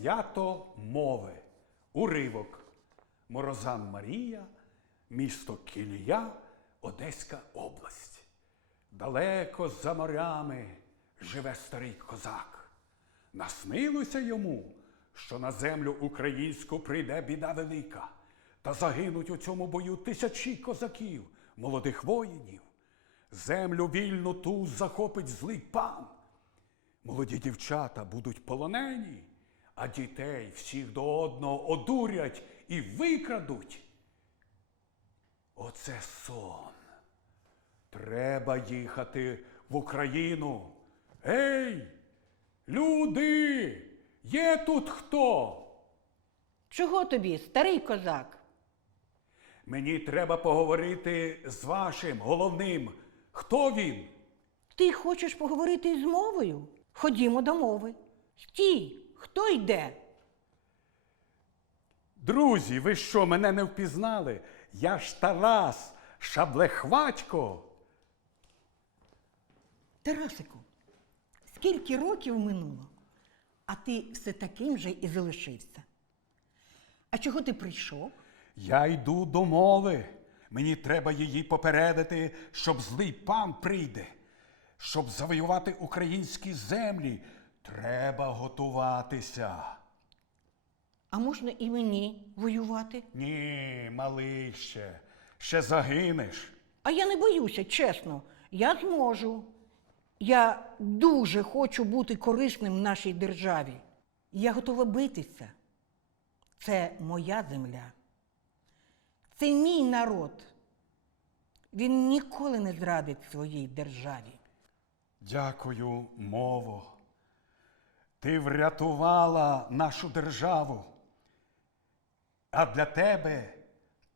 Свято мови. Уривок. Морозан Марія, місто Кілія, Одеська область. Далеко за морями живе старий козак. Наснилося йому, що на землю українську прийде біда велика, та загинуть у цьому бою тисячі козаків, молодих воїнів. Землю вільну ту захопить злий пан. Молоді дівчата будуть полонені, а дітей всіх до одного одурять і викрадуть. Оце сон. Треба їхати в Україну. Ей, люди! Є тут хто? Чого тобі, старий козак? Мені треба поговорити з вашим головним. Хто він? Ти хочеш поговорити із мовою? Ходімо до мови. Стій, хто йде? Друзі, ви що, мене не впізнали? Я ж Тарас, шаблехватько. Тарасику, скільки років минуло, а ти все таким же і залишився. А чого ти прийшов? Я йду до мови. Мені треба її попередити, щоб злий пан прийде. Щоб завоювати українські землі, треба готуватися. А можна і мені воювати? Ні, малий ще, ще загинеш. А я не боюся, чесно. Я зможу. Я дуже хочу бути корисним нашій державі. Я готова битися. Це моя земля. Це мій народ. Він ніколи не зрадить своїй державі. Дякую, мово. Ти врятувала нашу державу. А для тебе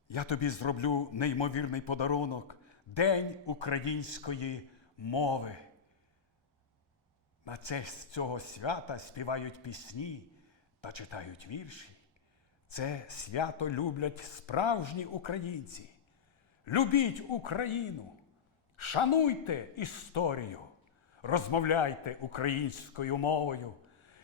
я тобі зроблю неймовірний подарунок День української мови. На честь цього свята співають пісні та читають вірші. Це свято люблять справжні українці. Любіть Україну, шануйте історію, розмовляйте українською мовою,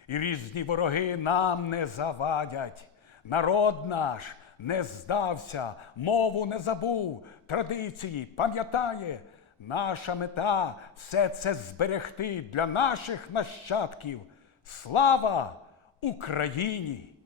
і різні вороги нам не завадять. Народ наш не здався, мову не забув, традиції пам'ятає. Наша мета все це зберегти для наших нащадків. Слава Україні!